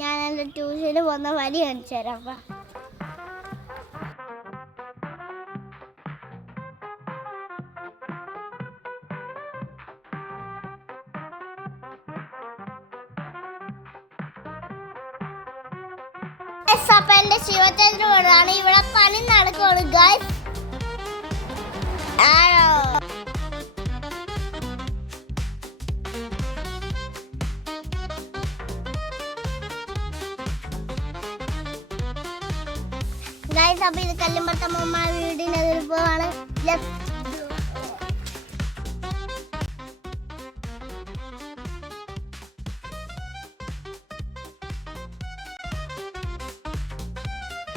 ഞാൻ എൻ്റെ ട്യൂഷന് പോകുന്ന വഴി കാണിച്ചു തരാം. അപ്പം എൻ്റെ ശിവചന്ദ്ര വീടാണ്. ഇവിടെ പണി നടക്കുകയാണ് ഗൈസ്. ഗൈസ് അപ്പം ഇത് കല്ലുമ്പത്തമ്മ വീടിന് എതിർപ്പാണ്.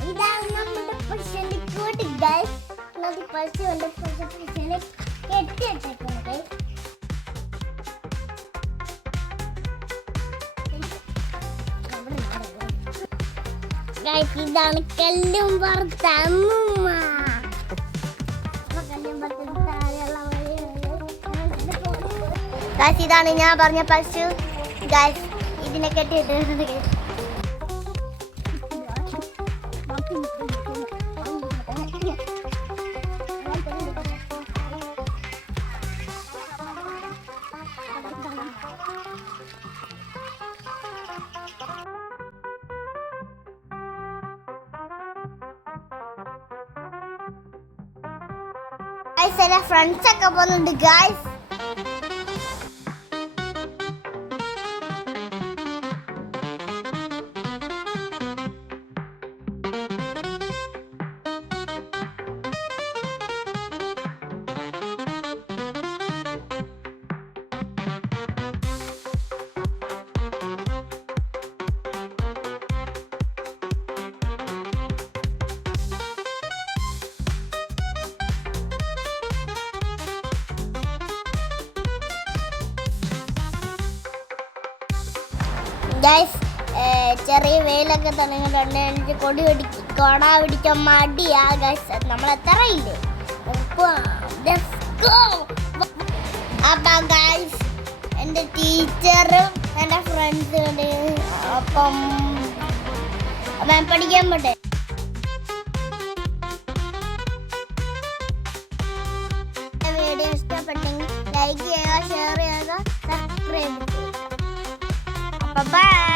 ഇതാണ് നമ്മുടെ പശുവിന്റെ കൂട്ട് ഗൈസ്. പശുവിന്റെ പശുവിനെ കെട്ടിയിട്ടേക്കുന്നത് ഗൈസ്. ഇതാണ് കല്ലുമ്പത്തമ്മ. ഗൈസ് ഇതാണ് ഞാൻ പറഞ്ഞ പശു ഗൈസ്. ഇതിനെ കെട്ടിയിട്ടുണ്ട് ഗൈസ്. എന്റെ ഫ്രണ്ട്സ് ഒക്കെ പോകുന്നുണ്ട് ഗൈസ്. ഗൈസ് ചെറിയ വെയിലൊക്കെ തുടങ്ങിയിട്ടുണ്ട്. എനിക്ക് കൊട പിടിക്കാൻ മടിയാ ഗൈസ്. നമ്മൾ എത്രയില്ലേ. അപ്പം ഗൈസ് എൻ്റെ ടീച്ചറും എൻ്റെ ഫ്രണ്ട്സും ഉണ്ട്. അപ്പം പഠിക്കാൻ പോട്ടെ. വീഡിയോ ഇഷ്ടപ്പെട്ടെങ്കിൽ ലൈക്ക് ചെയ്യുക, ഷെയർ ചെയ്യുക, സബ്സ്ക്രൈബ് ചെയ്യുക. Bye-bye.